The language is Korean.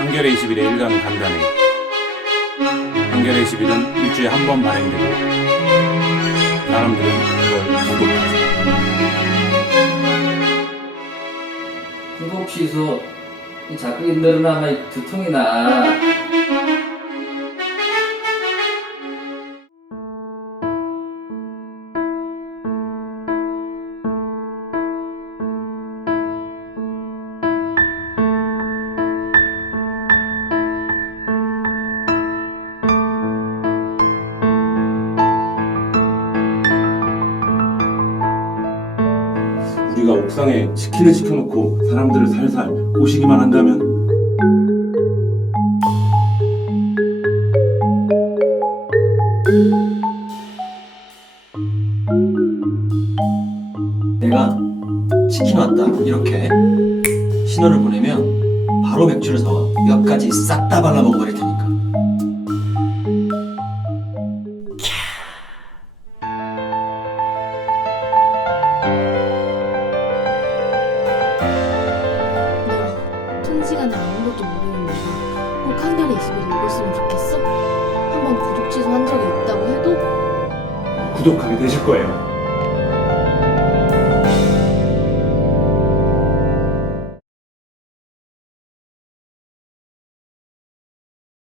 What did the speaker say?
한겨레 21의 일가는 간단해. 한겨레 21은 일주일에 한 번 발행되고 사람들은 그걸 구독하지. 구독 취소 이 자꾸 늘어나면 이 두통이 나. 우리가 옥상에 치킨을 시켜놓고 사람들을 살살 꼬시기만 한다면 내가 치킨 왔다. 이렇게 신호를 보내면 바로 맥주를 사와 몇 가지 싹 다 발라 먹어버릴 테니까 내가 천지간에 아무것도 모르는 내가 꼭 한겨레 21을 읽었으면 좋겠어? 한번 구독 취소한 적이 있다고 해도 구독하게 되실 거예요.